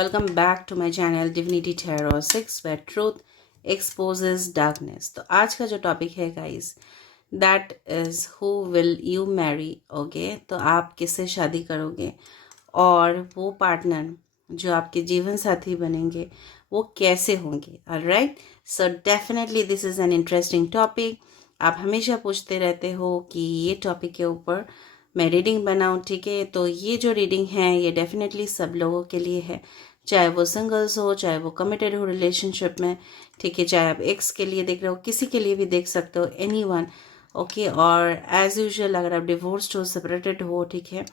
welcome back to my channel Divinity Tarot 6 where truth exposes darkness। तो आज का जो टॉपिक है guys, that is who will you Mary. Okay, तो आप किससे शादी करोगे और वो पार्टनर जो आपके जीवन साथी बनेंगे वो कैसे होंगे। Alright, so definitely this is an interesting topic. आप हमेशा पूछते रहते हो कि ये टॉपिक के ऊपर मैं रीडिंग बनाऊं, ठीक है। तो ये जो रीडिंग है ये डेफिनेटली सब लोगों के लिए है, चाहे वो सिंगल्स हो, चाहे वो कमिटेड हो रिलेशनशिप में, ठीक है। चाहे आप एक्स के लिए देख रहे हो, किसी के लिए भी देख सकते हो, एनीवन। ओके, और एज यूजुअल अगर आप डिवोर्स्ड हो, सेपरेटेड हो, ठीक है,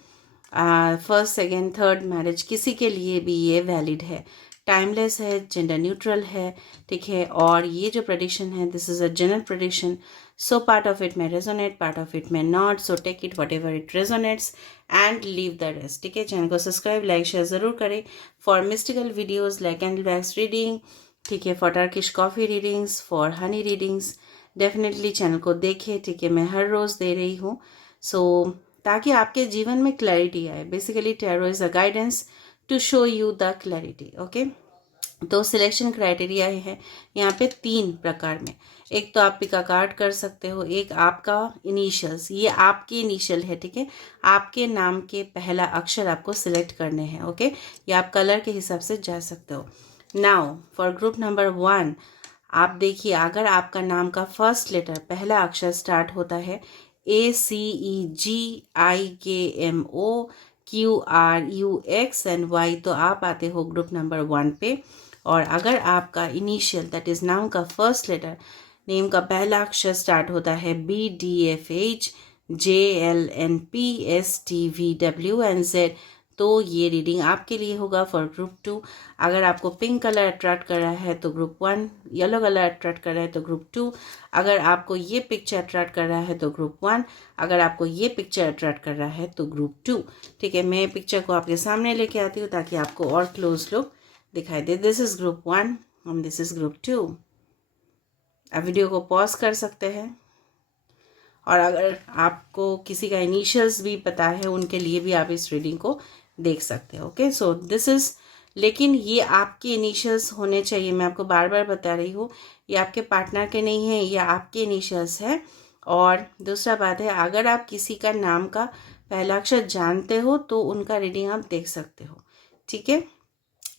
फर्स्ट सेकेंड थर्ड मैरिज, किसी के लिए भी ये वैलिड है, टाइमलेस है, जेंडर न्यूट्रल है, ठीक है। और ये जो प्रेडिक्शन है this is a general prediction, so part of it may resonate, part of it may not, so take it whatever it resonates and leave the rest, ठीक है। चैनल को सब्सक्राइब लाइक शेयर ज़रूर करें for mystical videos like candle wax reading, ठीक है, for Turkish coffee readings, for Honey readings. Definitely channel को देखें, ठीक है, मैं हर रोज़ दे रही हूँ, सो ताकि आपके जीवन में क्लैरिटी आए। Basically tarot is a guidance to show you the clarity. Okay, तो सिलेक्शन क्राइटेरिया है यहाँ पे 3 प्रकार में। एक तो आप पिका कार्ड कर सकते हो, एक आपका इनिशियल्स, ये आपके इनिशियल है, ठीक है, आपके नाम के पहला अक्षर आपको सिलेक्ट करने हैं। ओके, या आप कलर के हिसाब से जा सकते हो। नाउ फॉर ग्रुप नंबर 1, आप देखिए, अगर आपका नाम का फर्स्ट लेटर पहला अक्षर स्टार्ट होता है ACEGIKMOQRUX एंड Y, तो आप आते हो ग्रुप नंबर 1 पे। और अगर आपका इनिशियल दैट इज नाम का फर्स्ट लेटर, नेम का पहला अक्षर स्टार्ट होता है BDFHJLNPSTVWNZ, तो ये रीडिंग आपके लिए होगा फॉर ग्रुप 2। अगर आपको पिंक कलर अट्रैक्ट कर रहा है तो ग्रुप 1, येलो कलर अट्रैक्ट कर रहा है तो ग्रुप 2, अगर आपको ये पिक्चर अट्रैक्ट कर रहा है तो ग्रुप 1, अगर आपको ये पिक्चर अट्रैक्ट कर रहा है तो ग्रुप 2, ठीक है। मैं पिक्चर को आपके सामने लेके आती हूँ ताकि आपको और क्लोज लुक दिखाई दे। This is group 1 and this is group 2। आप वीडियो को पॉज कर सकते हैं, और अगर आपको किसी का इनिशियल्स भी पता है उनके लिए भी आप इस रीडिंग को देख सकते हैं। ओके, सो दिस इज, लेकिन ये आपके इनिशियल्स होने चाहिए। मैं आपको बार बार बता रही हूँ, ये आपके पार्टनर के नहीं है, ये आपके इनिशियल्स है। और दूसरा बात है, अगर आप किसी का नाम का पहला अक्षर जानते हो तो उनका रीडिंग आप देख सकते हो, ठीक है।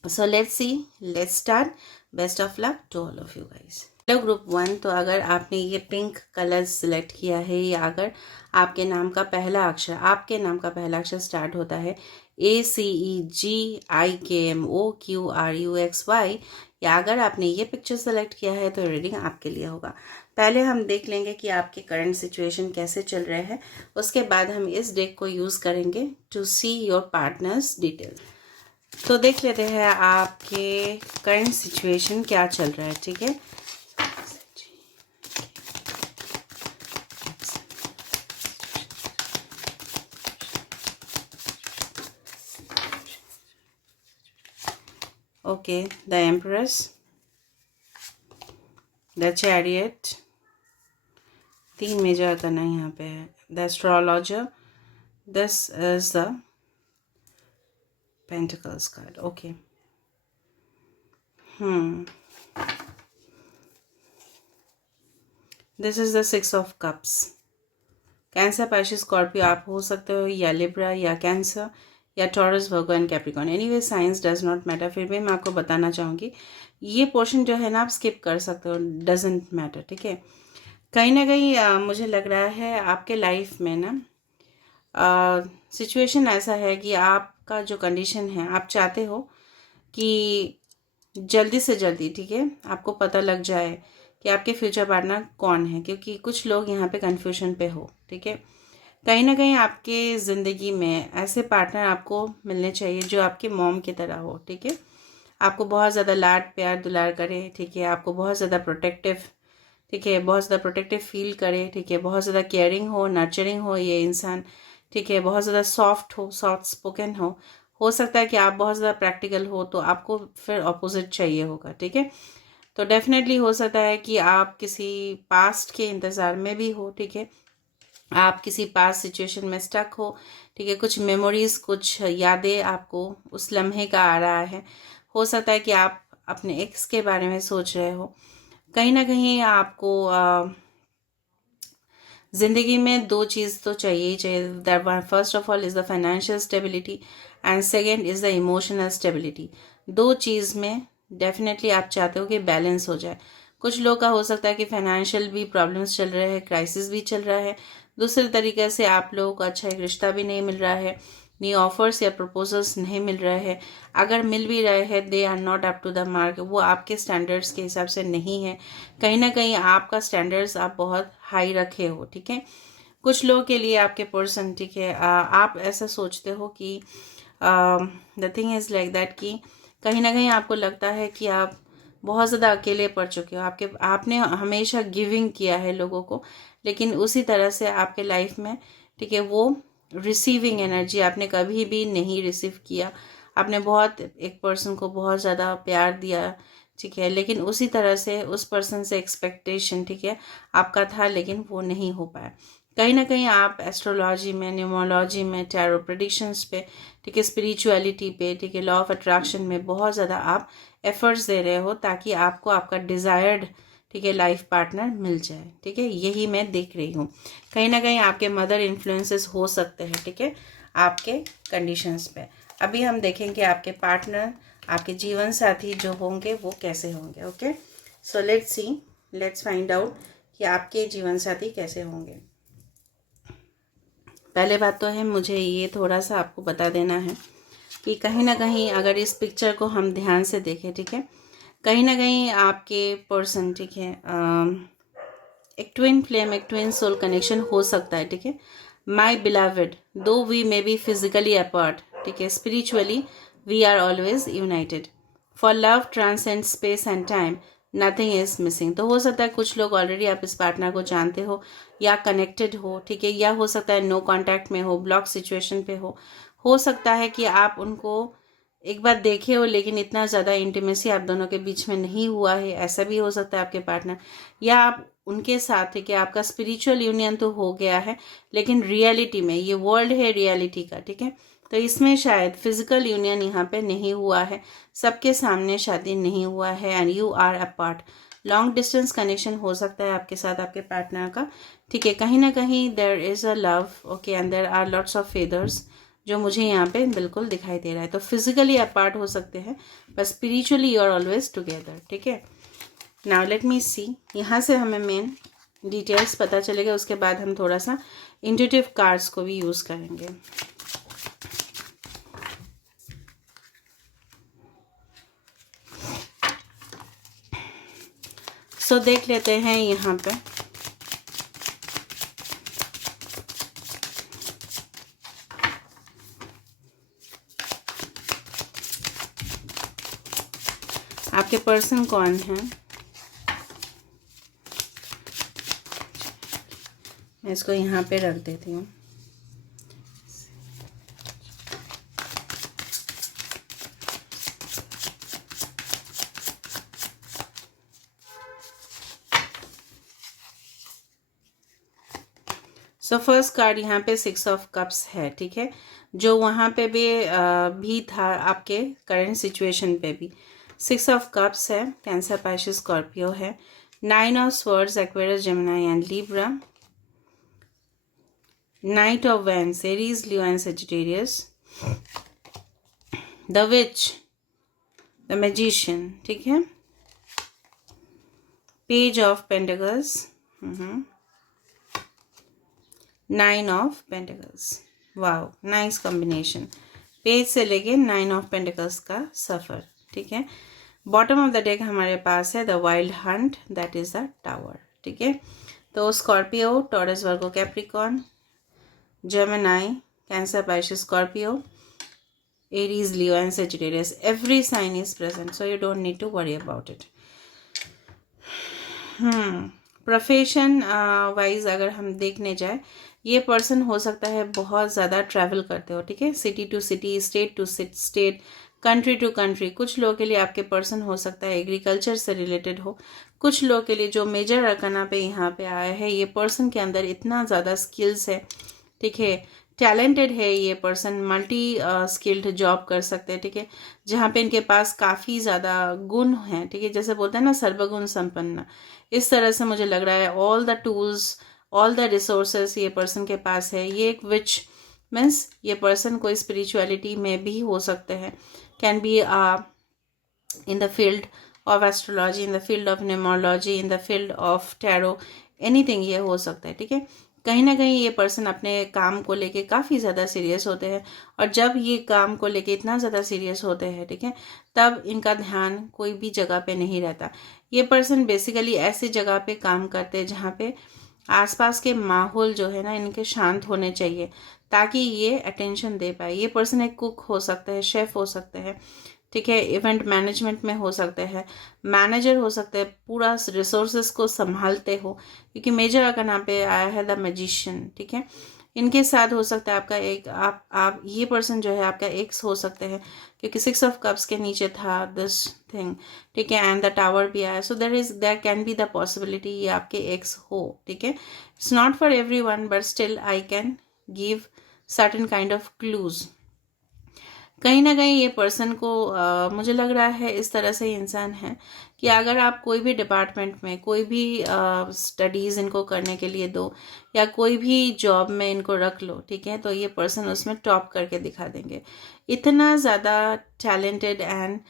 So let's see, let's start. Best of luck to all of you guys. Hello group 1, तो अगर आपने ये पिंक कलर सिलेक्ट किया है, या अगर आपके नाम का पहला अक्षर, आपके नाम का पहला अक्षर स्टार्ट होता है ACEGIKMOQRUXY, या अगर आपने ये पिक्चर सेलेक्ट किया है तो रीडिंग आपके लिए होगा। पहले हम देख लेंगे कि आपके करंट सिचुएशन कैसे चल रहे हैं, उसके बाद हम इस डेक को यूज़ करेंगे to see your partners details. तो देख लेते हैं आपके करंट सिचुएशन क्या चल रहा है, ठीक है। Okay, the empress, the chariot, 3 major करना यहाँ पे है, the astrologer, this is the pentacles card. Okay, this is the 6 of cups. Cancer, Pisces, Scorpio आप हो सकते हो, या लिब्रा, या कैंसर, या Taurus, Virgo and Capricorn. Anyway science does not matter, फिर भी मैं आपको बताना चाहूँगी ये पोर्शन जो है ना आप स्किप कर सकते हो, डजेंट मैटर, ठीक है। कहीं ना कहीं मुझे लग रहा है आपके लाइफ में ना सिचुएशन ऐसा है कि आपका जो कंडीशन है, आप चाहते हो कि जल्दी से जल्दी, ठीक है, आपको पता लग जाए कि आपके फ्यूचर पार्टनर कौन है, क्योंकि कुछ लोग यहाँ पे कन्फ्यूजन पे हो, ठीक है। कहीं ना कहीं आपके ज़िंदगी में ऐसे पार्टनर आपको मिलने चाहिए जो आपके मॉम की तरह हो, ठीक है। आपको बहुत ज़्यादा लाड प्यार दुलार करे, ठीक है, आपको बहुत ज़्यादा प्रोटेक्टिव, ठीक है, बहुत ज़्यादा प्रोटेक्टिव फील करे, ठीक है, बहुत ज़्यादा केयरिंग हो, नर्चरिंग हो ये इंसान, ठीक है, बहुत ज़्यादा सॉफ्ट हो, सॉफ्ट स्पोकन हो सकता है कि आप बहुत ज़्यादा प्रैक्टिकल हो तो आपको फिर अपोजिट चाहिए होगा, ठीक है। तो डेफिनेटली हो सकता है कि आप किसी पास्ट के इंतज़ार में भी हो, ठीक है, आप किसी पास्ट सिचुएशन में स्टक हो, ठीक है, कुछ मेमोरीज, कुछ यादें आपको उस लम्हे का आ रहा है, हो सकता है कि आप अपने एक्स के बारे में सोच रहे हो। कहीं ना कहीं आपको ज़िंदगी में दो चीज़ तो चाहिए ही चाहिए। That one first of all is the financial stability and second is the emotional stability. दो चीज़ में डेफिनेटली आप चाहते हो कि बैलेंस हो जाए। कुछ लोग का हो सकता है कि फाइनेंशियल भी प्रॉब्लम्स चल रहे हैं, क्राइसिस भी चल रहा है, दूसरे तरीके से आप लोगों को अच्छा एक रिश्ता भी नहीं मिल रहा है, न्यू ऑफर्स या प्रपोजल्स नहीं मिल रहे हैं। अगर मिल भी रहे हैं they are not up to the mark, वो आपके स्टैंडर्ड्स के हिसाब से नहीं है। कहीं ना कहीं आपका स्टैंडर्ड्स आप बहुत हाई रखे हो, ठीक है। कुछ लोगों के लिए आपके पर्सन, ठीक है, आप ऐसा सोचते हो कि the thing is like that कि कहीं ना कहीं आपको लगता है कि आप बहुत ज़्यादा अकेले पड़ चुके हो। आपने हमेशा गिविंग किया है लोगों को, लेकिन उसी तरह से आपके लाइफ में, ठीक है, वो रिसीविंग एनर्जी आपने कभी भी नहीं रिसीव किया। आपने बहुत एक पर्सन को बहुत ज़्यादा प्यार दिया, ठीक है, लेकिन उसी तरह से उस पर्सन से एक्सपेक्टेशन, ठीक है, आपका था, लेकिन वो नहीं हो पाया। कहीं ना कहीं आप एस्ट्रोलॉजी में, न्यूमोलॉजी में, टैरो प्रेडिक्शंस पे, ठीक है, स्पिरिचुअलिटी पे, ठीक है, लॉ ऑफ अट्रैक्शन में बहुत ज़्यादा आप एफर्ट्स दे रहे हो ताकि आपको आपका डिज़ायर्ड, ठीक है, लाइफ पार्टनर मिल जाए, ठीक है। यही मैं देख रही हूँ। कहीं ना कहीं आपके मदर इन्फ्लुएंसेस हो सकते हैं, ठीक है, आपके कंडीशंस पे। अभी हम देखेंगे आपके पार्टनर, आपके जीवन साथी जो होंगे वो कैसे होंगे। Okay, so let's find out कि आपके जीवन साथी कैसे होंगे। पहले बात तो है, मुझे ये थोड़ा सा आपको बता देना है कि कहीं ना कहीं अगर इस पिक्चर को हम ध्यान से देखें, ठीक है, कहीं ना कहीं आपके पर्सन, ठीक है, एक ट्विन फ्लेम, एक ट्विन सोल कनेक्शन हो सकता है, ठीक है। My beloved, though we may be physically apart, ठीक है, spiritually we are always united. For love transcend space and time, nothing is missing. तो हो सकता है कुछ लोग ऑलरेडी आप इस पार्टनर को जानते हो या कनेक्टेड हो, ठीक है, या हो सकता है नो कांटेक्ट में हो, ब्लॉक सिचुएशन पे हो सकता है कि आप उनको एक बार देखे हो लेकिन इतना ज़्यादा इंटीमेसी आप दोनों के बीच में नहीं हुआ है, ऐसा भी हो सकता है आपके पार्टनर। या आप उनके साथ, ठीक है, आपका स्पिरिचुअल यूनियन तो हो गया है, लेकिन रियलिटी में ये वर्ल्ड है रियलिटी का, ठीक है, तो इसमें शायद फिजिकल यूनियन यहाँ पे नहीं हुआ है, सबके सामने शादी नहीं हुआ है, and you are apart. Long distance connection हो सकता है आपके साथ आपके पार्टनर का, ठीक है। कहीं ना कहीं there is a love, okay, and there are lots of feathers जो मुझे यहाँ पे बिल्कुल दिखाई दे रहा है। तो फिजिकली अपार्ट हो सकते हैं, पर spiritually you are always together, ठीक है। नाउ लेट मी सी, यहाँ से हमें मेन डिटेल्स पता चलेगा, उसके बाद हम थोड़ा सा इंट्यूटिव कार्ड्स को भी यूज़ करेंगे। सो देख लेते हैं यहाँ पे आपके पर्सन कौन है। मैं इसको यहाँ पे रख देती हूँ। सो फर्स्ट कार्ड यहाँ पे 6 ऑफ कप्स है, ठीक है, जो वहाँ पे भी था आपके करंट सिचुएशन पे भी 6 ऑफ कप्स है। कैंसर, पाइसेस, स्कॉर्पियो है। 9 of swords, Aquarius, Gemini and Libra. Night of wands, Aries, Leo and Sagittarius. The which, the magician, ठीक है। Page of pentacles, 9 of pentacles. Wow, nice combination. Page से लेके 9 of pentacles का सफर, ठीक है। Bottom of the deck हमारे पास है the wild hunt, that is the tower, ठीक है। तो Scorpio, Taurus, Virgo, Capricorn, Gemini, Cancer, Pisces, Scorpio, Aries, Leo and Sagittarius, every sign is present, so you don't need to worry about it. Profession wise अगर हम देखने जाए, ये person हो सकता है बहुत ज़्यादा ट्रैवल करते हो, ठीक है, city to city, state to state, country to country. कुछ लोगों के लिए आपके पर्सन हो सकता है एग्रीकल्चर से रिलेटेड हो। कुछ लोगों के लिए जो मेजर अरकाना पे यहाँ पे आया है, ये पर्सन के अंदर इतना ज़्यादा स्किल्स है, ठीक है, टैलेंटेड है ये पर्सन, मल्टी स्किल्ड जॉब कर सकते हैं, ठीक है, जहाँ पे इनके पास काफ़ी ज़्यादा गुण हैं, ठीक है, जैसे बोलते हैं ना सर्वगुण संपन्न, इस तरह से मुझे लग रहा है। All the tools, all the resources ये पर्सन के पास है। ये एक विच मीन्स ये पर्सन कोई स्पिरिचुअलिटी में भी हो सकते हैं, can be in the field of astrology, in the field of numerology, in the field of tarot, anything ये हो सकता है, ठीक है। कहीं ना कहीं ये पर्सन अपने काम को लेके काफ़ी ज़्यादा सीरियस होते हैं, और जब ये काम को लेके इतना ज़्यादा सीरियस होते हैं, ठीक है, तब इनका ध्यान कोई भी जगह पे नहीं रहता। ये पर्सन बेसिकली ऐसी जगह पे काम करते हैं जहाँ पे आसपास के माहौल जो है ना इनके शांत होने चाहिए, ताकि ये अटेंशन दे पाए। ये पर्सन एक कुक हो सकते हैं, शेफ़ हो सकते हैं, ठीक है, इवेंट मैनेजमेंट में हो सकते हैं, मैनेजर हो सकते हैं, पूरा रिसोर्सेज को संभालते हो, क्योंकि मेजर अगर यहाँ पे आया है द मैजिशियन, ठीक है। इनके साथ हो सकता है आपका एक आप ये पर्सन जो है आपका एक्स हो सकते हैं, क्योंकि 6 ऑफ कप्स के नीचे था दिस थिंग, ठीक है, एंड द टावर भी आया, so there can be the possibility ये आपके एक्स हो, ठीक है। It's not for everyone, but still I can give certain kind of clues. कहीं ना कहीं ये पर्सन को मुझे लग रहा है इस तरह से इंसान है कि अगर आप कोई भी डिपार्टमेंट में कोई भी स्टडीज़ इनको करने के लिए दो, या कोई भी जॉब में इनको रख लो, ठीक है, तो ये पर्सन उसमें टॉप करके दिखा देंगे। इतना ज़्यादा टैलेंटेड एंड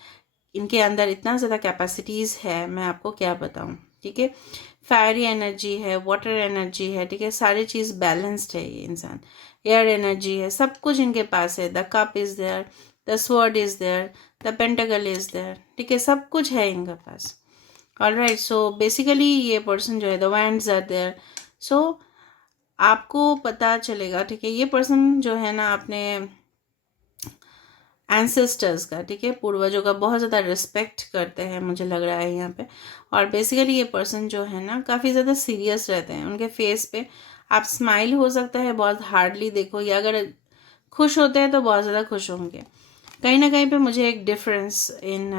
इनके अंदर इतना ज़्यादा कैपेसिटीज़ है, मैं आपको क्या बताऊँ, ठीक है। फायरी एनर्जी है, वाटर एनर्जी है, ठीक है, सारी चीज़ बैलेंस्ड है ये इंसान। एयर एनर्जी है, सब कुछ इनके पास है। The cup is there, the sword is there, the pentacle is there, ठीक है, सब कुछ है इनके पास। ऑलराइट, सो बेसिकली ये पर्सन जो है द वैंड्स आर देयर। सो आपको पता चलेगा, ठीक है, ये पर्सन जो है ना अपने एंसेस्टर्स का, ठीक है, पूर्वजों का बहुत ज़्यादा रिस्पेक्ट करते हैं, मुझे लग रहा है यहाँ पे। और बेसिकली ये पर्सन जो है ना काफ़ी ज़्यादा सीरियस रहते हैं। उनके फेस पे आप स्माइल हो सकता है बहुत हार्डली देखो, या अगर खुश होते हैं तो बहुत ज़्यादा खुश होंगे। कहीं ना कहीं पे मुझे एक डिफरेंस इन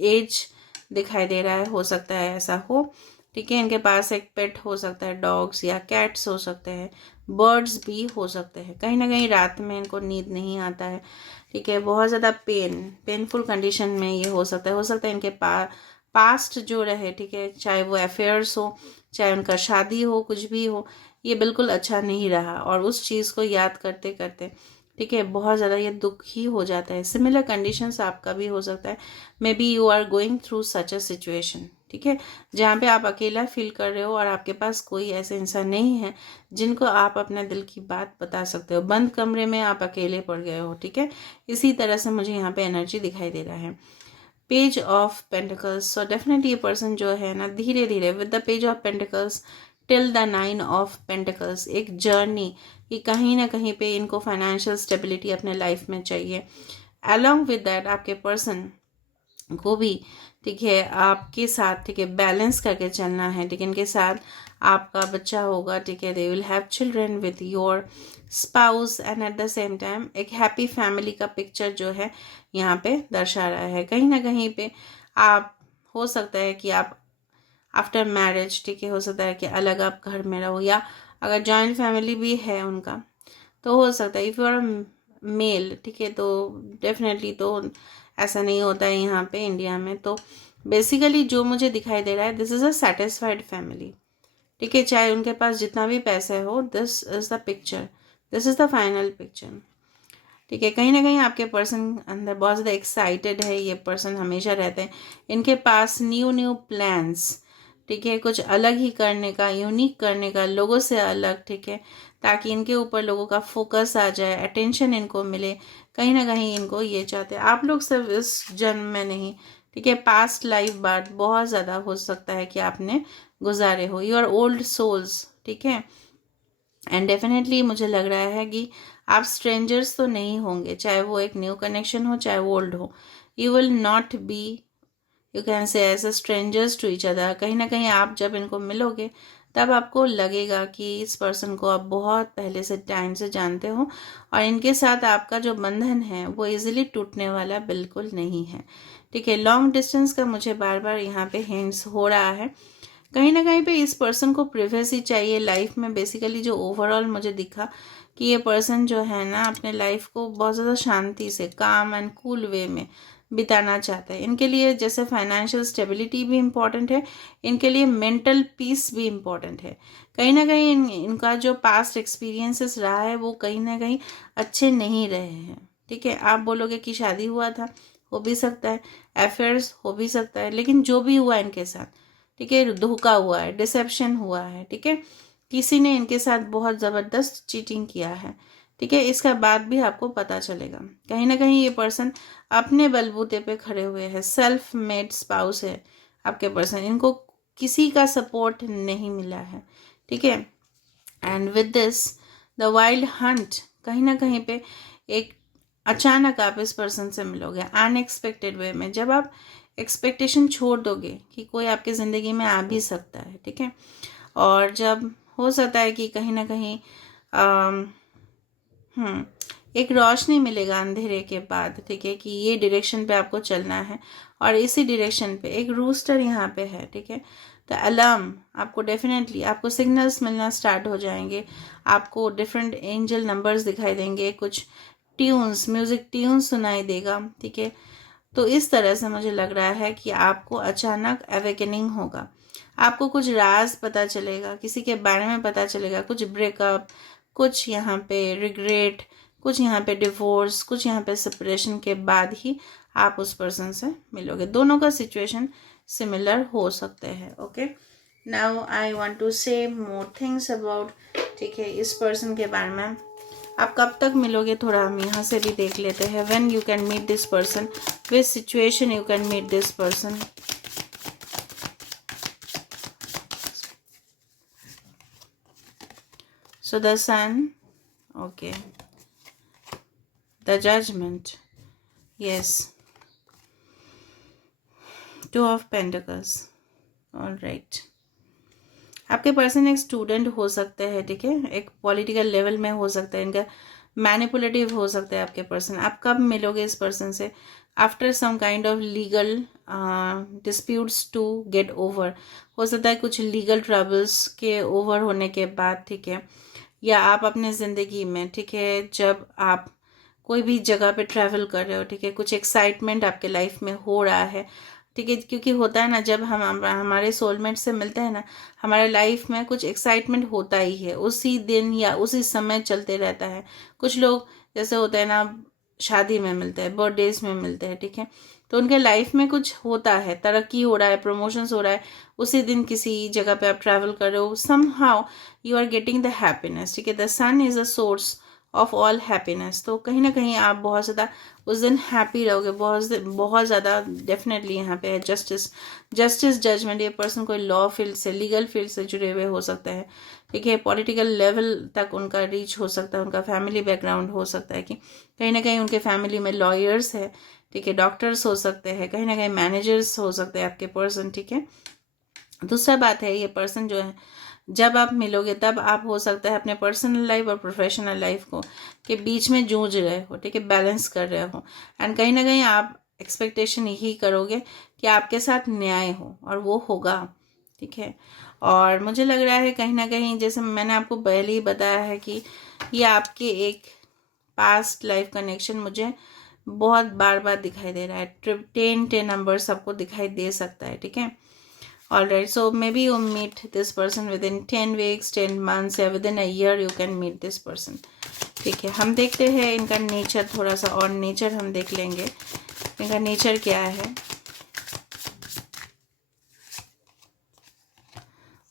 एज दिखाई दे रहा है, हो सकता है ऐसा हो, ठीक है। इनके पास एक पेट हो सकता है, डॉग्स या कैट्स हो सकते हैं, बर्ड्स भी हो सकते हैं। कहीं ना कहीं रात में इनको नींद नहीं आता है, ठीक है, बहुत ज़्यादा पेनफुल कंडीशन में ये हो सकता है इनके पास्ट जो रहे, ठीक है, चाहे वो अफेयर्स हो, चाहे उनका शादी हो, कुछ भी हो, ये बिल्कुल अच्छा नहीं रहा, और उस चीज़ को याद करते करते, ठीक है, बहुत ज़्यादा ये दुखी हो जाता है। सिमिलर कंडीशंस आपका भी हो सकता है, maybe you are going through such a situation, ठीक है, जहाँ पे आप अकेला फील कर रहे हो और आपके पास कोई ऐसे इंसान नहीं है जिनको आप अपने दिल की बात बता सकते हो। बंद कमरे में आप अकेले पड़ गए हो, ठीक है, इसी तरह से मुझे यहाँ पे एनर्जी दिखाई दे रहा है। Page of pentacles, so definitely ये पर्सन जो है ना धीरे धीरे with the page of pentacles till the 9 of pentacles, एक जर्नी कि कहीं ना कहीं पे इनको फाइनेंशियल स्टेबिलिटी अपने लाइफ में चाहिए। अलॉन्ग विद दैट आपके पर्सन को भी, ठीक है, आपके साथ, ठीक है, बैलेंस करके चलना है, ठीक है, इनके साथ आपका बच्चा होगा, ठीक है, they will have children with your spouse, and eight the same time एक हैप्पी फैमिली का पिक्चर जो है यहाँ पे दर्शा रहा है। कहीं ना कहीं पे आप हो सकता है कि आप आफ्टर मैरिज, ठीक है, हो सकता है कि अलग आप घर में रहो, या अगर जॉइंट फैमिली भी है उनका तो हो सकता है। इफ़ यू आर मेल, ठीक है, तो डेफिनेटली तो ऐसा नहीं होता है यहाँ पे इंडिया में। तो बेसिकली जो मुझे दिखाई दे रहा है, this is a satisfied family, ठीक है, चाहे उनके पास जितना भी पैसे हो, this is the picture, this is the final picture, ठीक है। कहीं ना कहीं आपके पर्सन अंदर बहुत ज़्यादा एक्साइटेड है, ये पर्सन हमेशा रहते हैं, इनके पास न्यू प्लान्स, ठीक है, कुछ अलग ही करने का, यूनिक करने का, लोगों से अलग, ठीक है, ताकि इनके ऊपर लोगों का फोकस आ जाए, अटेंशन इनको मिले। कहीं ना कहीं इनको ये चाहते हैं आप लोग सिर्फ इस जन्म में नहीं, ठीक है, पास्ट लाइफ बाद बहुत ज़्यादा हो सकता है कि आपने गुजारे हो, यू आर ओल्ड सोल्स, ठीक है। एंड डेफिनेटली मुझे लग रहा है कि आप स्ट्रेंजर्स तो नहीं होंगे, चाहे वो एक न्यू कनेक्शन हो चाहे वो ओल्ड हो, you will not be, you can say as a strangers to each other. कहीं ना कहीं आप जब इनको मिलोगे तब आपको लगेगा कि इस पर्सन को आप बहुत पहले से टाइम से जानते हो, और इनके साथ आपका जो बंधन है वो इजीली टूटने वाला बिल्कुल नहीं है, ठीक है। लॉन्ग डिस्टेंस का मुझे बार बार यहाँ पे हिंट्स हो रहा है। कहीं ना कहीं पे इस पर्सन को प्रिवेसी चाहिए लाइफ में। बेसिकली जो ओवरऑल मुझे दिखा कि ये पर्सन जो है ना अपने लाइफ को बहुत ज़्यादा शांति से काम एंड कूल वे में बिताना चाहते हैं। इनके लिए जैसे फाइनेंशियल स्टेबिलिटी भी इम्पॉर्टेंट है, इनके लिए मेंटल पीस भी इम्पॉर्टेंट है। कहीं ना कहीं इनका जो पास्ट एक्सपीरियंसेस रहा है वो कहीं ना कहीं अच्छे नहीं रहे हैं। ठीक है, आप बोलोगे कि शादी हुआ था, हो भी सकता है, अफेयर्स हो भी सकता है, लेकिन जो भी हुआ इनके साथ, ठीक है, धोखा हुआ है, डिसेप्शन हुआ है, ठीक है, किसी ने इनके साथ बहुत ज़बरदस्त चीटिंग किया है। ठीक है, इसका बाद भी आपको पता चलेगा। कहीं ना कहीं ये पर्सन अपने बलबूते पे खड़े हुए हैं, सेल्फ मेड स्पाउस है आपके पर्सन, इनको किसी का सपोर्ट नहीं मिला है। ठीक है, and with this the wild Hunt, कहीं ना कहीं पे एक अचानक आप इस पर्सन से मिलोगे अनएक्सपेक्टेड वे में, जब आप एक्सपेक्टेशन छोड़ दोगे कि कोई आपकी ज़िंदगी में आ भी सकता है। ठीक है, और जब हो सकता है कि कहीं ना कहीं एक रोशनी मिलेगा अंधेरे के बाद। ठीक है, कि ये डायरेक्शन पे आपको चलना है और इसी डायरेक्शन पे एक रूस्टर यहाँ पे है। ठीक है, तो अलार्म आपको डेफिनेटली आपको सिग्नल्स मिलना स्टार्ट हो जाएंगे, आपको डिफरेंट एंजल नंबर्स दिखाई देंगे, कुछ ट्यून्स, म्यूजिक ट्यून्स सुनाई देगा। ठीक है, तो इस तरह से मुझे लग रहा है कि आपको अचानक अवेकनिंग होगा, आपको कुछ राज पता चलेगा, किसी के बारे में पता चलेगा, कुछ ब्रेकअप, कुछ यहाँ पे रिग्रेट, कुछ यहाँ पे डिवोर्स, कुछ यहाँ पे सेपरेशन के बाद ही आप उस पर्सन से मिलोगे। दोनों का सिचुएशन सिमिलर हो सकते हैं। Okay, now I want to say more things about, ठीक है, इस पर्सन के बारे में। आप कब तक मिलोगे थोड़ा हम यहाँ से भी देख लेते हैं। When you can meet this person, which situation you can meet this person. So the sun, okay, the judgment, yes, two of pentacles, all right. आपके पर्सन एक स्टूडेंट हो सकते हैं। ठीक है, एक पॉलिटिकल लेवल में हो सकता है, इनका मैनिपुलेटिव हो सकता है आपके पर्सन। आप कब मिलोगे इस पर्सन से? After some kind of legal disputes to get over, हो सकता है कुछ लीगल ट्रबल्स के ओवर होने के बाद। ठीक है, या आप अपने ज़िंदगी में, ठीक है, जब आप कोई भी जगह पे ट्रैवल कर रहे हो, ठीक है, कुछ एक्साइटमेंट आपके लाइफ में हो रहा है। ठीक है, क्योंकि होता है ना, जब हम हमारे सोलमेट से मिलते हैं ना, हमारे लाइफ में कुछ एक्साइटमेंट होता ही है, उसी दिन या उसी समय चलते रहता है। कुछ लोग जैसे होते हैं ना, शादी में मिलते हैं, बर्थडेज में मिलते हैं। ठीक है, तो उनके लाइफ में कुछ होता है, तरक्की हो रहा है, प्रमोशंस हो रहा है, उसी दिन किसी जगह पे आप ट्रैवल कर रहे हो, somehow you are getting the happiness. ठीक है, the sun is a source of all happiness. तो कहीं ना कहीं आप बहुत ज़्यादा उस दिन हैप्पी रहोगे, बहुत ज़्यादा। डेफिनेटली यहाँ पे है जस्टिस जजमेंट। ये पर्सन कोई लॉ फील्ड से, लीगल फील्ड से जुड़े हुए हो सकते हैं। ठीक है, पॉलिटिकल लेवल तक उनका रीच हो सकता है, उनका फैमिली बैकग्राउंड हो सकता है कि कहीं ना कहीं उनके फैमिली में लॉयर्स है। ठीक है, डॉक्टर्स हो सकते हैं, कहीं ना कहीं मैनेजर्स हो सकते हैं आपके पर्सन। ठीक है, दूसरा बात है, ये पर्सन जो है जब आप मिलोगे तब आप हो सकता है अपने पर्सनल लाइफ और प्रोफेशनल लाइफ को के बीच में जूझ रहे हो। ठीक है, बैलेंस कर रहे हो, एंड कहीं ना कहीं आप एक्सपेक्टेशन यही करोगे कि आपके साथ न्याय हो, और वो होगा। ठीक है, और मुझे लग रहा है कहीं ना कहीं, जैसे मैंने आपको पहले ही बताया है कि ये आपके एक पास्ट लाइफ कनेक्शन मुझे बहुत बार बार दिखाई दे रहा है। 10 नंबर सबको दिखाई दे सकता है। ठीक है, alright, so maybe you meet this person within 10 weeks, 10 months, या within a year you can meet this person. ठीक है, हम देखते हैं इनका नेचर थोड़ा सा, और नेचर हम देख लेंगे इनका नेचर क्या है।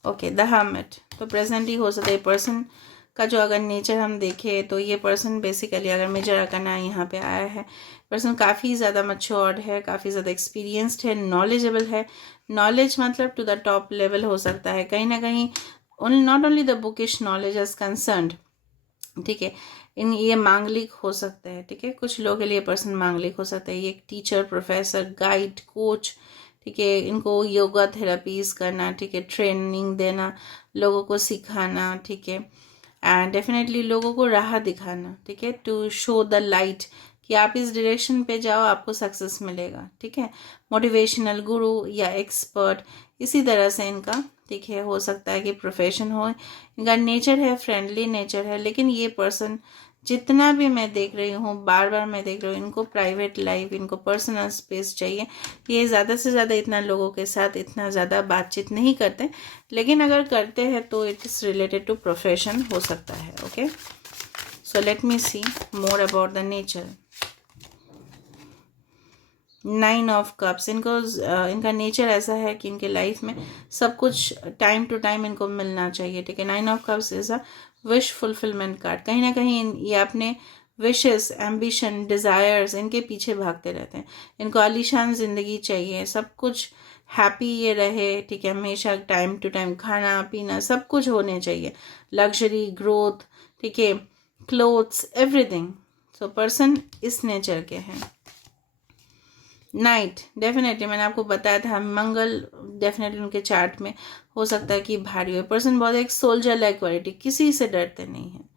ओके, द हर्मिट, तो प्रेजेंट ही हो सकता है पर्सन का जो अगर नेचर हम देखें तो ये पर्सन बेसिकली, अगर मेजर अकना यहाँ पे आया है, पर्सन काफ़ी ज़्यादा मच्योर्ड है, काफ़ी ज़्यादा एक्सपीरियंस्ड है, नॉलेजेबल है। नॉलेज मतलब टू द टॉप लेवल हो सकता है, कहीं ना कहीं not only the bookish knowledge is concerned. ठीक है, ये मांगलिक हो सकता है। ठीक है, कुछ लोगों के लिए पर्सन मांगलिक हो सकता है। ये एक टीचर, प्रोफेसर, गाइड, कोच। ठीक है, इनको योगा थेरापीज करना, ठीक है, ट्रेनिंग देना, लोगों को सिखाना। ठीक है, एंड डेफिनेटली लोगों को राह दिखाना। ठीक है, टू शो द लाइट कि आप इस डायरेक्शन पे जाओ, आपको सक्सेस मिलेगा। ठीक है, मोटिवेशनल गुरु या एक्सपर्ट, इसी तरह से इनका ठीक है, हो सकता है कि प्रोफेशन हो। इनका नेचर है फ्रेंडली नेचर है, लेकिन ये पर्सन जितना भी मैं देख रही हूँ, बार बार मैं देख रही हूँ, इनको प्राइवेट लाइफ, इनको पर्सनल स्पेस चाहिए। ये ज़्यादा से ज़्यादा इतना लोगों के साथ इतना ज़्यादा बातचीत नहीं करते, लेकिन अगर करते हैं तो it is related to profession हो सकता है। Okay, so let me see more about the nature. 9 of cups, इनका नेचर ऐसा है कि इनके लाइफ में सब कुछ टाइम टू टाइम इनको मिलना चाहिए। ठीक है, 9 of cups is a wish fulfilment card. कहीं ना कहीं ये अपने विशेस, एम्बिशन, डिज़ायर्स इनके पीछे भागते रहते हैं। इनको आलीशान ज़िंदगी चाहिए, सब कुछ हैप्पी ये रहे। ठीक है, हमेशा टाइम टू टाइम खाना पीना सब कुछ होने चाहिए, लग्जरी, ग्रोथ, ठीक है, क्लोथ्स, एवरीथिंग। सो पर्सन इस नेचर के हैं। नाइट, डेफिनेटली मैंने आपको बताया था, मंगल डेफिनेटली उनके चार्ट में हो सकता है कि भारी हो। पर्सन बहुत एक सोल्जर लाइक क्वालिटी, किसी से डरते नहीं हैं,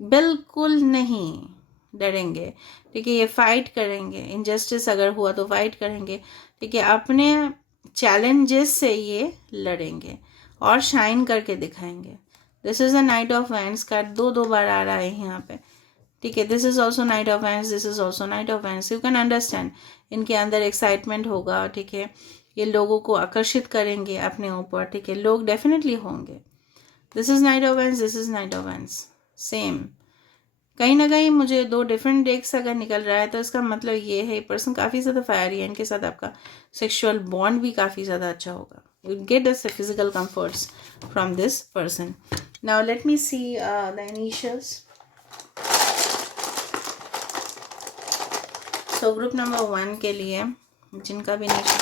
बिल्कुल नहीं डरेंगे। ठीक है, ये फाइट करेंगे, इनजस्टिस अगर हुआ तो फाइट करेंगे। ठीक है, अपने चैलेंजेस से ये लड़ेंगे और शाइन करके दिखाएंगे। This is the night of wands card, दो बार आ रहा है यहाँ पे। ठीक है, this is also night of wands, this is also night of wands. You can understand, इनके अंदर एक्साइटमेंट होगा। ठीक है, ये लोगों को आकर्षित करेंगे अपने ऊपर। ठीक है, लोग डेफिनेटली होंगे। This is night of wands, this is night of wands, same. कहीं ना कहीं मुझे दो डिफरेंट डेक्स अगर निकल रहा है तो इसका मतलब ये है पर्सन काफ़ी ज़्यादा फायरी है, इनके साथ आपका सेक्सुअल बॉन्ड भी काफ़ी ज़्यादा अच्छा होगा। You get the physical comforts from this person. Now let me see the initials. So group number 1 के लिए जिनका भी इनिशियल,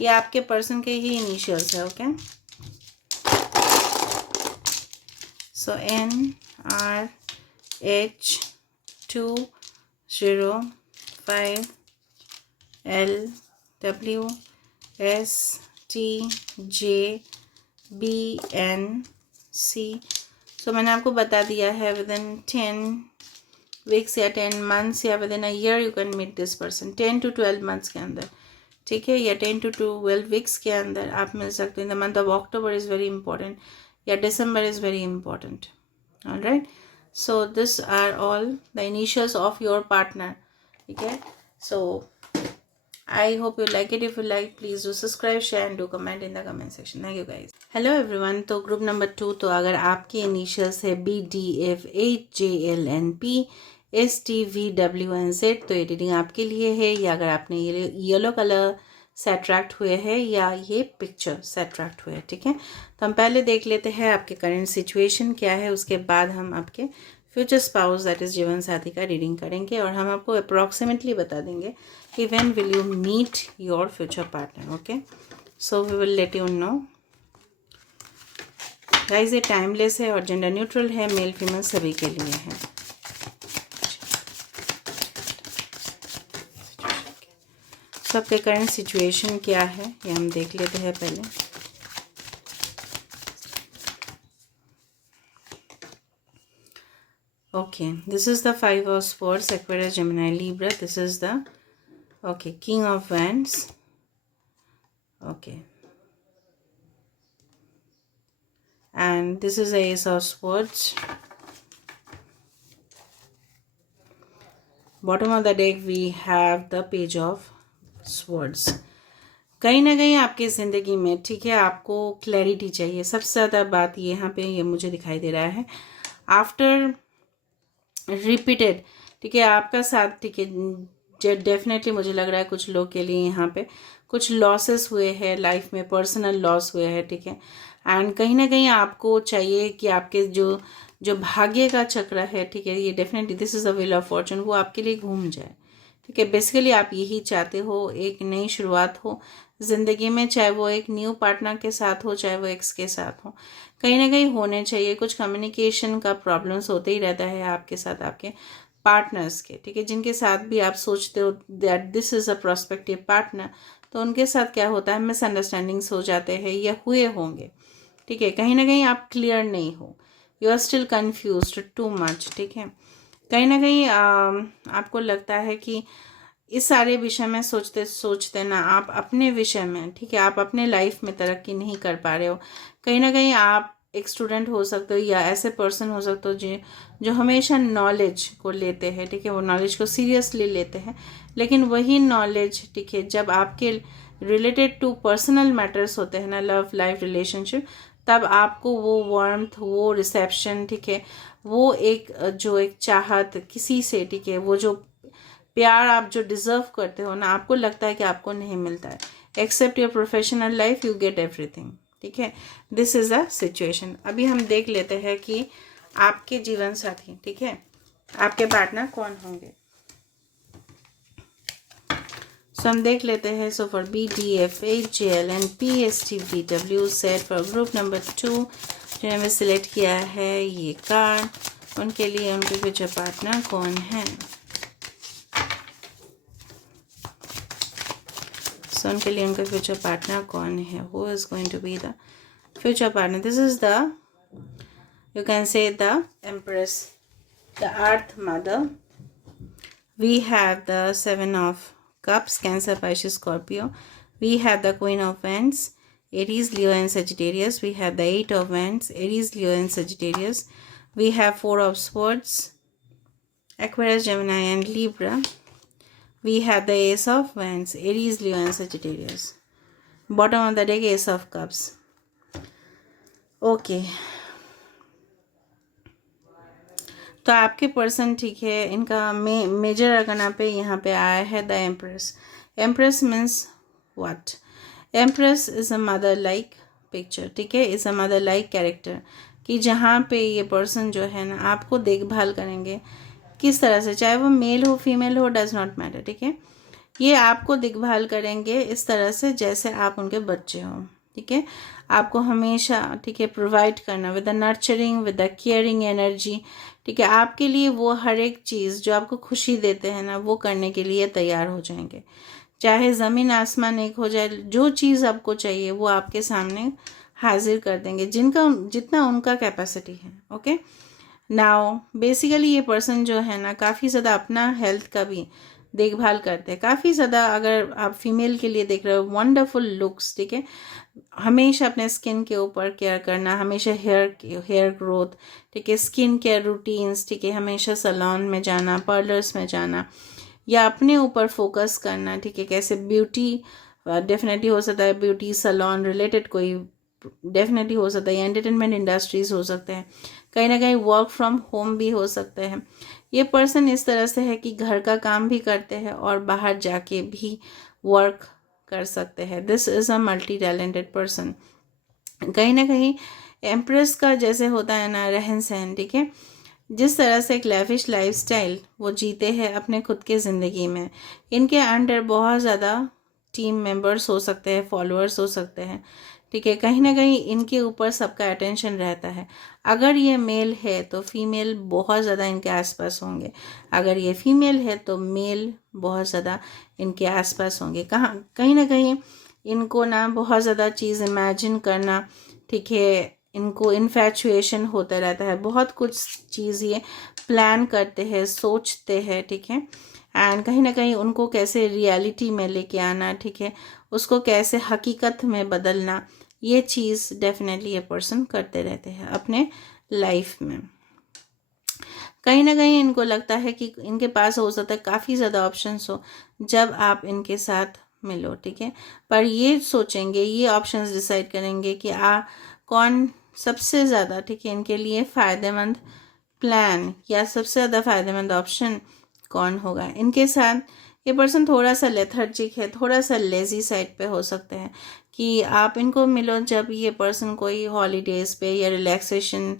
ये आपके पर्सन के ही इनिशियल्स है। ओके, सो NRH205 LWSTJBNC। सो मैंने आपको बता दिया है विद इन 10 वीक्स या 10 मंथ्स या within a year you can meet this person. 10 to 12 months के अंदर, ठीक है, या 10 to 12 वीक्स के अंदर आप मिल सकते हैं। The month of October is very important, या December is very important. All right, so this are all the initials of your partner. Okay, so I hope you like it. If you like, please do subscribe, share and do comment in the comment section. Thank you guys. Hello everyone. तो group number 2, तो अगर आपके initials है BDFHJLNP STVWNZ तो ये reading आपके लिए है। या अगर आपने येलो कलर से अट्रैक्ट हुए हैं या ये पिक्चर से अट्रैक्ट हुए हैं, ठीक है, तो हम पहले देख लेते हैं आपके करंट सिचुएशन क्या है, उसके बाद हम आपके फ्यूचर स्पाउस दैट इज जीवन साथी का रीडिंग करेंगे और हम आपको अप्रॉक्सीमेटली बता देंगे कि when will you meet your future partner. Okay, so we will let you know guys. ये टाइमलेस है और जेंडर न्यूट्रल है, मेल फीमेल सभी के लिए है। सबके करंट सिचुएशन क्या है ये हम देख लेते हैं पहले। Okay, this is the 5 of Swords, Aquarius, Gemini, Libra. This is the King of Wands. Okay, and this is the Ace of Swords. Bottom of the deck we have the Page of Swords. कहीं ना कहीं आपकी ज़िंदगी में, ठीक है, आपको clarity चाहिए। सबसे ज़्यादा बात यहाँ पे ये मुझे दिखाई दे रहा है आफ्टर रिपीटेड, ठीक है, आपका साथ, ठीक है, डेफिनेटली मुझे लग रहा है कुछ लोग के लिए यहाँ पे कुछ लॉसेस हुए हैं लाइफ में, पर्सनल लॉस हुए हैं, ठीक है, एंड कहीं ना कहीं आपको चाहिए कि आपके जो जो भाग्य का चक्र है, ठीक है, ये definitely this is the wheel of Fortune, वो आपके लिए घूम जाए। ठीक है, बेसिकली आप यही चाहते हो, एक नई शुरुआत हो ज़िंदगी में, चाहे वो एक न्यू पार्टनर के साथ हो, चाहे वो एक्स के साथ हो, कहीं ना कहीं होने चाहिए। कुछ कम्युनिकेशन का प्रॉब्लम्स होते ही रहता है आपके साथ, आपके पार्टनर्स के, ठीक है, जिनके साथ भी आप सोचते हो that this is a prospective partner, तो उनके साथ क्या होता है, मिसअंडरस्टैंडिंग्स हो जाते हैं या हुए होंगे। ठीक है, कहीं ना कहीं आप क्लियर नहीं हो, you are still confused too much. ठीक है, कहीं ना कहीं आपको लगता है कि इस सारे विषय में सोचते सोचते ना आप अपने विषय में, ठीक है, आप अपने लाइफ में तरक्की नहीं कर पा रहे हो। कहीं ना कहीं आप एक स्टूडेंट हो सकते हो या ऐसे पर्सन हो सकते हो जो हमेशा नॉलेज को लेते हैं, ठीक है, वो नॉलेज को सीरियसली लेते हैं, लेकिन वही नॉलेज, ठीक है, जब आपके रिलेटेड टू पर्सनल मैटर्स होते हैं ना, लव लाइफ रिलेशनशिप, तब आपको वो वार्मथ, वो रिसेप्शन, ठीक है, वो एक जो एक चाहत किसी से, ठीक है, वो जो प्यार आप जो डिजर्व करते हो ना, आपको लगता है कि आपको नहीं मिलता है। Except your professional life, you get everything, ठीक है। This is a situation. अभी हम देख लेते हैं कि आपके जीवन साथी, ठीक है, आपके पार्टनर कौन होंगे। सो हम देख लेते हैं। So for BDFHL and PSTVW set for group number 2 जो हमें सिलेक्ट किया है ये कार्ड, उनके लिए उनके फ्यूचर पार्टनर कौन है। सो उनके लिए उनका फ्यूचर पार्टनर कौन है, who is going to be the future partner. This is the, you can say, the Empress, the Earth Mother. We have the 7 of Cups, Cancer, Pisces, Scorpio. We have the Queen of Wands, Aries, Leo and Sagittarius. We have the 8 of Wands, Aries, Leo and Sagittarius. We have 4 of Swords, Aquarius, Gemini and Libra. We have the Ace of Wands, Aries, Leo and Sagittarius. Bottom of the deck, Ace of Cups. Okay. तो आपके person, ठीक है, इनका major Argana पे यहाँ पे आया है the empress. Empress means what? Empress is a mother like picture, ठीक है, is a mother like character, कि जहाँ पे ये पर्सन जो है ना आपको देखभाल करेंगे किस तरह से, चाहे वो मेल हो फीमेल हो, डज नॉट मैटर, ठीक है, ये आपको देखभाल करेंगे इस तरह से जैसे आप उनके बच्चे हो, ठीक है, आपको हमेशा, ठीक है, प्रोवाइड करना with the nurturing, with the caring energy, ठीक है, आपके लिए वो हर एक चीज़ जो आपको खुशी देते हैं ना वो करने के लिए तैयार हो जाएंगे, चाहे ज़मीन आसमान एक हो जाए, जो चीज़ आपको चाहिए वो आपके सामने हाजिर कर देंगे, जितना उनका कैपेसिटी है। ओके, नाउ बेसिकली ये पर्सन जो है ना काफ़ी ज़्यादा अपना हेल्थ का भी देखभाल करते हैं, काफ़ी ज़्यादा, अगर आप फीमेल के लिए देख रहे हो, वंडरफुल लुक्स, ठीक है, हमेशा अपने स्किन के ऊपर केयर करना, हमेशा हेयर ग्रोथ, ठीक है, स्किन केयर रूटीन्स, ठीक है, हमेशा सैलून में जाना, पार्लर्स में जाना, या अपने ऊपर फोकस करना, ठीक है, कैसे ब्यूटी डेफिनेटली हो सकता है, ब्यूटी सैलून रिलेटेड कोई डेफिनेटली हो सकता है, एंटरटेनमेंट इंडस्ट्रीज हो सकते हैं, कहीं ना कहीं वर्क फ्रॉम होम भी हो सकते हैं। ये पर्सन इस तरह से है कि घर का काम भी करते हैं और बाहर जाके भी वर्क कर सकते हैं। This is a multi talented person. कहीं ना कहीं एम्प्रेस का जैसे होता है ना रहन सहन, ठीक है, जिस तरह से एक लैविश लाइफस्टाइल वो जीते हैं अपने खुद के ज़िंदगी में, इनके अंडर बहुत ज़्यादा टीम मेंबर्स हो सकते हैं, फॉलोअर्स हो सकते हैं, ठीक है, कहीं ना कहीं इनके ऊपर सबका अटेंशन रहता है। अगर ये मेल है तो फीमेल बहुत ज़्यादा इनके आसपास होंगे, अगर ये फीमेल है तो मेल बहुत ज़्यादा इनके आसपास होंगे। कहीं ना कहीं इनको ना बहुत ज़्यादा चीज़ इमेजिन करना, ठीक है, इनको इन्फैचुएशन होता रहता है, बहुत कुछ चीज़ ये प्लान करते हैं, सोचते हैं, ठीक है, एंड कहीं ना कहीं उनको कैसे रियलिटी में लेके आना, ठीक है, उसको कैसे हकीकत में बदलना, ये चीज़ डेफिनेटली ये पर्सन करते रहते हैं अपने लाइफ में। कहीं ना कहीं इनको लगता है कि इनके पास हो सकता है काफ़ी ज़्यादा ऑप्शंस हो जब आप इनके साथ मिलो, ठीक है, पर ये सोचेंगे, ये ऑप्शंस डिसाइड करेंगे कि कौन सबसे ज़्यादा, ठीक है, इनके लिए फ़ायदेमंद प्लान या सबसे ज़्यादा फ़ायदेमंद ऑप्शन कौन होगा। इनके साथ ये पर्सन थोड़ा सा लेथर्जिक है, थोड़ा सा लेज़ी साइड पे हो सकते हैं, कि आप इनको मिलो जब ये पर्सन कोई हॉलीडेज़ पे या रिलैक्सेशन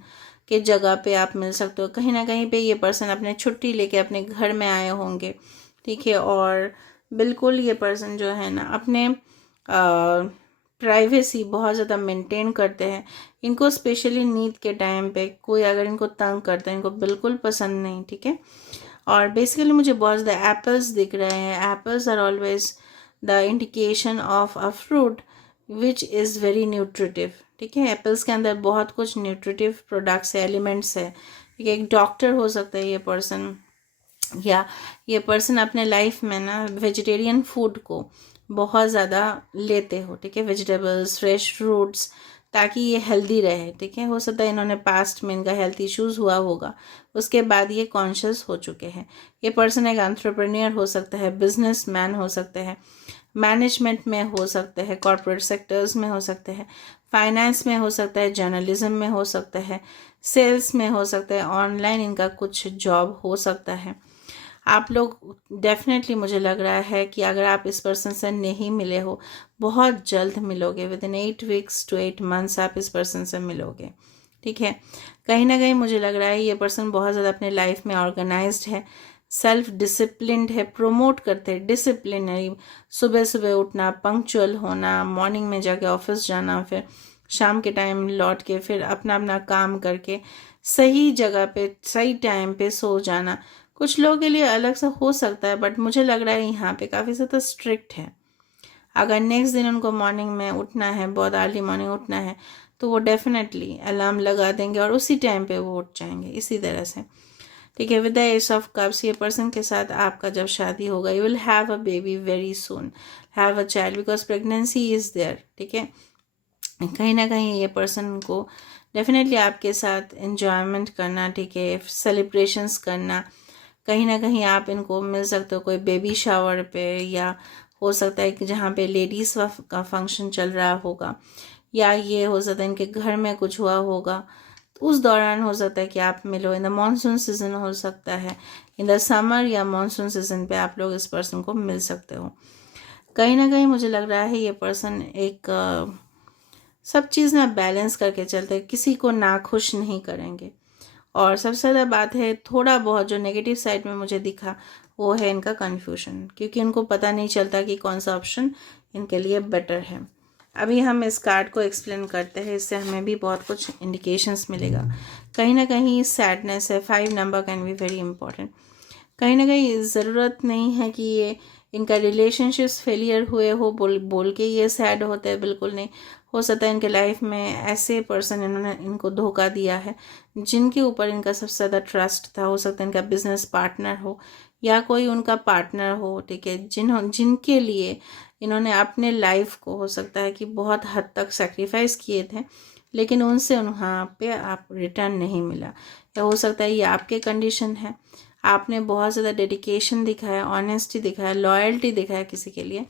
के जगह पे आप मिल सकते हो, कहीं ना कहीं पे ये पर्सन अपने छुट्टी लेके अपने घर में आए होंगे, ठीक है, और बिल्कुल ये पर्सन जो है ना अपने प्राइवेसी बहुत ज़्यादा मेंटेन करते हैं। इनको स्पेशली नींद के टाइम पे कोई अगर इनको तंग करता है इनको बिल्कुल पसंद नहीं, ठीक है, और बेसिकली मुझे बहुत ज़्यादा एप्पल्स दिख रहे हैं। Apples are always the indication of a fruit which is very nutritive, ठीक है, एप्पल्स के अंदर बहुत कुछ न्यूट्रिटिव प्रोडक्ट्स है, एलिमेंट्स है, ठीक है, एक डॉक्टर हो सकता है ये पर्सन, या ये पर्सन अपने लाइफ में ना वेजिटेरियन फूड को बहुत ज़्यादा लेते हो, ठीक है, वेजिटेबल्स, फ्रेश फ्रूट्स, ताकि ये हेल्दी रहे, ठीक है। हो सकता है इन्होंने पास्ट में इनका हेल्थ इश्यूज हुआ होगा, उसके बाद ये कॉन्शियस हो चुके हैं। ये पर्सन एक एंटरप्रेन्योर हो सकता है, बिजनेस मैन हो सकते हैं, मैनेजमेंट में हो सकते हैं, कॉरपोरेट सेक्टर्स में हो सकते हैं, फाइनेंस में हो सकता है, जर्नलिज्म में हो सकता है, सेल्स में हो सकता है, ऑनलाइन इनका कुछ जॉब हो सकता है। आप लोग डेफिनेटली, मुझे लग रहा है कि अगर आप इस पर्सन से नहीं मिले हो, बहुत जल्द मिलोगे। With in 8 weeks to 8 months आप इस पर्सन से मिलोगे, ठीक है। कहीं ना कहीं मुझे लग रहा है ये पर्सन बहुत ज़्यादा अपने लाइफ में ऑर्गेनाइज्ड है, सेल्फ डिसिप्लिन्ड है, प्रोमोट करते हैं डिसिप्लिनरी, सुबह सुबह उठना, पंक्चुअल होना, मॉर्निंग में जाके ऑफिस जाना, फिर शाम के टाइम लौट के फिर अपना अपना काम करके सही जगह पे सही टाइम पे सो जाना। कुछ लोगों के लिए अलग से हो सकता है, बट मुझे लग रहा है यहाँ पे काफ़ी ज़्यादा स्ट्रिक्ट है। अगर नेक्स्ट दिन उनको मॉर्निंग में उठना है, बहुत अर्ली मॉर्निंग उठना है, तो वो डेफिनेटली अलार्म लगा देंगे और उसी टाइम पे वो उठ जाएंगे, इसी तरह से, ठीक है। With the ace of cups, ये पर्सन के साथ आपका जब शादी होगा, you will have a baby very soon, have a child, because pregnancy is there, ठीक है। कहीं ना कहीं ये पर्सन को डेफिनेटली आपके साथ एन्जॉयमेंट करना, ठीक है, सेलिब्रेशंस करना, कहीं ना कहीं आप इनको मिल सकते हो कोई बेबी शावर पे, या हो सकता है कि जहाँ पे लेडीज़ का फंक्शन चल रहा होगा, या ये हो सकता है इनके घर में कुछ हुआ होगा, तो उस दौरान हो सकता है कि आप मिलो। इन द मानसून सीजन हो सकता है, इन द समर या मानसून सीजन पे आप लोग इस पर्सन को मिल सकते हो। कहीं ना कहीं मुझे लग रहा है ये पर्सन एक सब चीज़ ना बैलेंस करके चलते हैं, किसी को नाखुश नहीं करेंगे। और सबसे ज़्यादा बात है, थोड़ा बहुत जो नेगेटिव साइड में मुझे दिखा वो है इनका कन्फ्यूजन, क्योंकि इनको पता नहीं चलता कि कौन सा ऑप्शन इनके लिए बेटर है। अभी हम इस कार्ड को एक्सप्लेन करते हैं, इससे हमें भी बहुत कुछ इंडिकेशंस मिलेगा। कहीं ना कहीं सैडनेस है, 5 number can be very important. कहीं ना कहीं ज़रूरत नहीं है कि ये इनका रिलेशनशिप्स फेलियर हुए हो बोल बोल के ये सैड होते हैं, बिल्कुल नहीं। हो सकता है इनके लाइफ में ऐसे पर्सन इन्होंने इनको धोखा दिया है जिनके ऊपर इनका सबसे ज़्यादा ट्रस्ट था। हो सकता है इनका बिजनेस पार्टनर हो या कोई उनका पार्टनर हो, ठीक है, जिनके लिए इन्होंने अपने लाइफ को हो सकता है कि बहुत हद तक सेक्रीफाइस किए थे, लेकिन उनसे वहाँ पे आप रिटर्न नहीं मिला। या हो सकता है ये आपके कंडीशन है, आपने बहुत ज़्यादा डेडिकेशन दिखाया, ऑनेस्टी दिखाया, लॉयल्टी दिखाया किसी के लिए,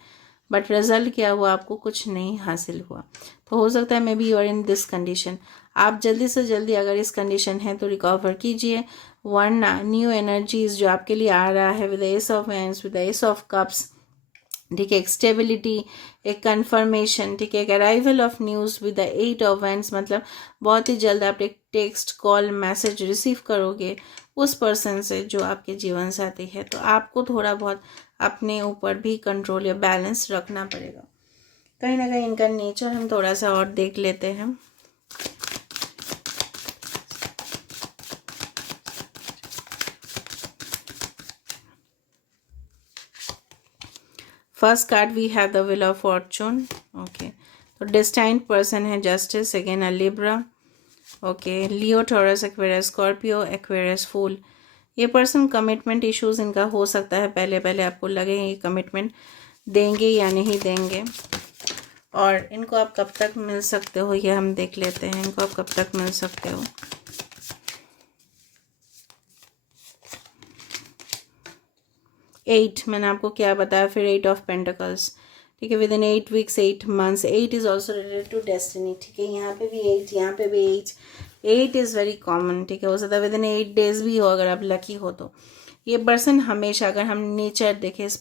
बट रिजल्ट क्या हुआ, आपको कुछ नहीं हासिल हुआ। तो हो सकता है maybe you are in this condition. आप जल्दी से जल्दी अगर इस कंडीशन है तो रिकवर कीजिए, वरना न्यू एनर्जीज जो आपके लिए आ रहा है with S of wands, with S of cups, ठीक है, एक स्टेबिलिटी, एक कन्फर्मेशन, ठीक है, एक arrival of news with the 8 of wands, मतलब बहुत ही जल्द आप एक टेक्स्ट, कॉल, मैसेज रिसीव करोगे उस पर्सन से जो आपके जीवन साथी है। तो आपको थोड़ा बहुत अपने ऊपर भी कंट्रोल या बैलेंस रखना पड़ेगा। कहीं ना कहीं इनका नेचर हम थोड़ा सा और देख लेते हैं। First card we have the wheel of fortune, okay. तो डेस्टाइन्ड पर्सन है justice, again a Libra, okay, Leo, Taurus, Aquarius, Scorpio, Aquarius, fool. ये पर्सन कमिटमेंट इश्यूज इनका हो सकता है, पहले पहले आपको लगे ये कमिटमेंट देंगे या नहीं देंगे, और इनको आप कब तक मिल सकते हो ये हम देख लेते हैं। इनको आप कब तक मिल सकते हो। एट, मैंने आपको क्या बताया, फिर 8 ऑफ पेंटिकल्स, ठीक है, within 8 weeks 8 months। 8 is also related to destiny, ठीक है, यहाँ पे भी 8, यहाँ पे भी 8। 8 इज़ वेरी कॉमन, ठीक है, हो सकता है विद इन 8 days भी हो अगर आप लकी हो तो। ये पर्सन हमेशा, अगर हम नेचर देखें इस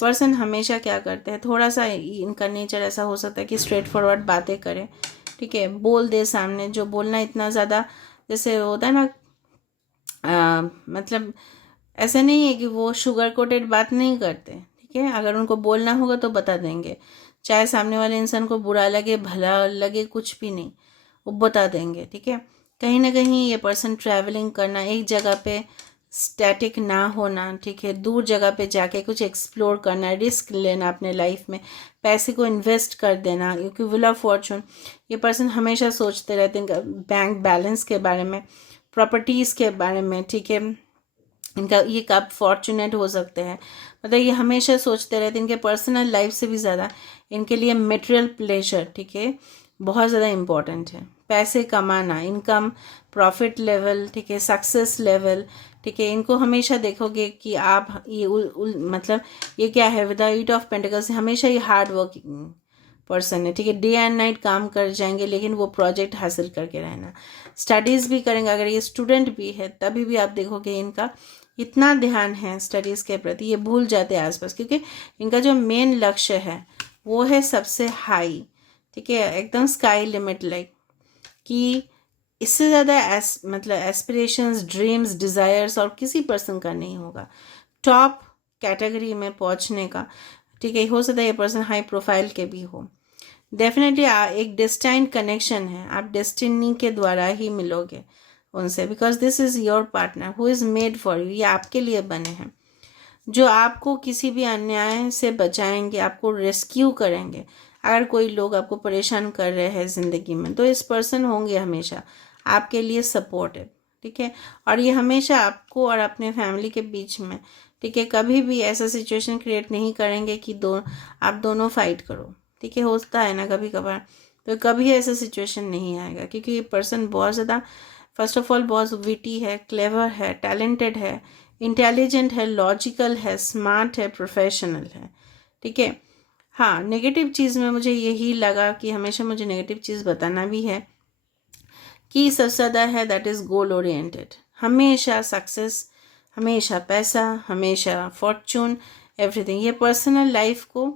पर्सन हमेशा क्या करते हैं, थोड़ा सा इनका नेचर ऐसा हो सकता है कि स्ट्रेट फॉरवर्ड बातें करें, ठीक है, बोल दे सामने, जो बोलना इतना ज़्यादा जैसे होता है ना, मतलब ऐसा नहीं है कि वो शुगर कोटेड बात नहीं करते, ठीक है, अगर उनको बोलना होगा तो बता देंगे, चाहे सामने वाले इंसान को बुरा लगे भला लगे कुछ भी नहीं, वो बता देंगे, ठीक है। कहीं ना कहीं ये पर्सन ट्रैवलिंग करना, एक जगह पे स्टैटिक ना होना, ठीक है, दूर जगह पे जाके कुछ एक्सप्लोर करना, रिस्क लेना अपने लाइफ में, पैसे को इन्वेस्ट कर देना, क्योंकि व्हील ऑफ फॉर्चून ये पर्सन हमेशा सोचते रहते हैं बैंक बैलेंस के बारे में, प्रॉपर्टीज़ के बारे में, ठीक है, इनका ये कब फॉर्चुनेट हो सकते हैं, मतलब ये हमेशा सोचते रहते हैं। इनके पर्सनल लाइफ से भी ज़्यादा इनके लिए मटेरियल प्लेजर, ठीक है, बहुत ज़्यादा इम्पोर्टेंट है। पैसे कमाना, इनकम, प्रॉफिट लेवल, ठीक है, सक्सेस लेवल, ठीक है, इनको हमेशा देखोगे कि आप ये मतलब ये क्या है, with the eight of pentacles, हमेशा ये हार्ड वर्किंग पर्सन है, ठीक है, डे एंड नाइट काम कर जाएंगे लेकिन वो प्रोजेक्ट हासिल करके रहना। स्टडीज़ भी करेंगे, अगर ये स्टूडेंट भी है तभी भी आप देखोगे इनका इतना ध्यान है स्टडीज़ के प्रति, ये भूल जाते हैं आसपास, क्योंकि इनका जो मेन लक्ष्य है वो है सबसे हाई, ठीक है, एकदम स्काई लिमिट लाइक, कि इससे ज़्यादा मतलब एस्पिरेशंस, ड्रीम्स, डिज़ायर्स और किसी पर्सन का नहीं होगा टॉप कैटेगरी में पहुंचने का, ठीक है। हो सकता है ये पर्सन हाई प्रोफाइल के भी हो। डेफिनेटली एक डेस्टाइन्ड कनेक्शन है, आप डेस्टिनी के द्वारा ही मिलोगे उनसे, because this is your partner who is made for you, ये आपके लिए बने हैं, जो आपको किसी भी अन्याय से बचाएंगे, आपको रेस्क्यू करेंगे। अगर कोई लोग आपको परेशान कर रहे हैं ज़िंदगी में तो इस पर्सन होंगे हमेशा आपके लिए सपोर्टिव, ठीक है। और ये हमेशा आपको और अपने फैमिली के बीच में, ठीक है, कभी भी ऐसा सिचुएशन क्रिएट नहीं करेंगे कि आप दोनों फाइट करो, ठीक है, होता है ना कभी कभार, तो कभी ऐसा सिचुएशन नहीं आएगा, क्योंकि ये पर्सन बहुत ज़्यादा, फर्स्ट ऑफ ऑल बहुत विटी है, क्लेवर है, टैलेंटेड है, इंटेलिजेंट है, लॉजिकल है, स्मार्ट है, प्रोफेशनल है, ठीक है। हाँ, नेगेटिव चीज़ में मुझे यही लगा कि हमेशा मुझे नेगेटिव चीज़ बताना भी है कि सबसे ज़्यादा है दैट इज़ गोल ओरिएंटेड, हमेशा सक्सेस, हमेशा पैसा, हमेशा फॉर्चून, एवरीथिंग। ये पर्सनल लाइफ को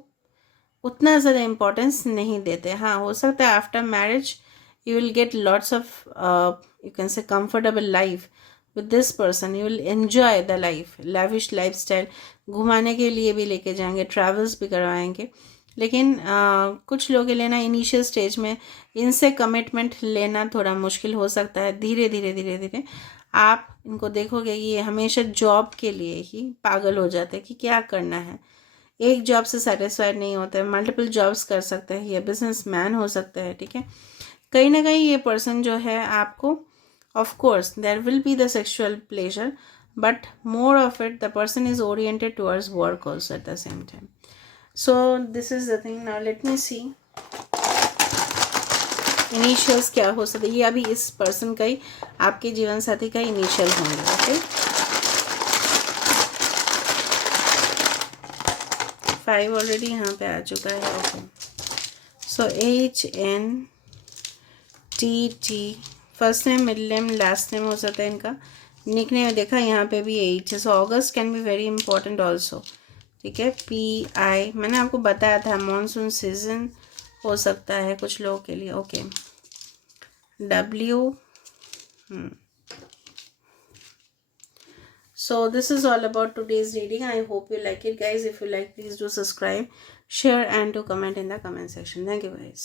उतना ज़्यादा इम्पोर्टेंस नहीं देते। हाँ, हो सकता है after marriage you will get lots of you can say comfortable life with this person, you will enjoy the life, lavish lifestyle, घुमाने के लिए भी लेके जाएंगे, ट्रैवल्स भी करवाएंगे, लेकिन कुछ लोगों के लिए ना इनिशियल स्टेज में इनसे कमिटमेंट लेना थोड़ा मुश्किल हो सकता है। धीरे धीरे धीरे धीरे आप इनको देखोगे कि ये हमेशा जॉब के लिए ही पागल हो जाते हैं कि क्या करना है, एक जॉब से सेटिस्फाइड नहीं होते हैं, मल्टीपल जॉब्स कर सकते हैं, ये बिजनेस मैन हो सकते हैं, ठीक है। कहीं ना कहीं ये पर्सन जो है आपको, of course there will be the sexual pleasure, but more of it the person is oriented towards work also at the same time. So this is the thing. Now let me see initials क्या हो सकते, ये अभी इस person का ही, आपके जीवन साथी का इनिशियल होंगे, ओके। 5 ऑलरेडी यहाँ पे आ चुका है, ओके। सो HNTT, first name, middle name, last name हो सकता है इनका, निक नेम देखा यहाँ पे भी H है। So August can be very important also, ठीक है। PI मैंने आपको बताया था, मानसून सीजन हो सकता है कुछ लोगों के लिए, okay. W, so this is all about today's reading. I hope you like it, guys. If you like, please do subscribe, share and to comment in the comment section. Thank you, guys.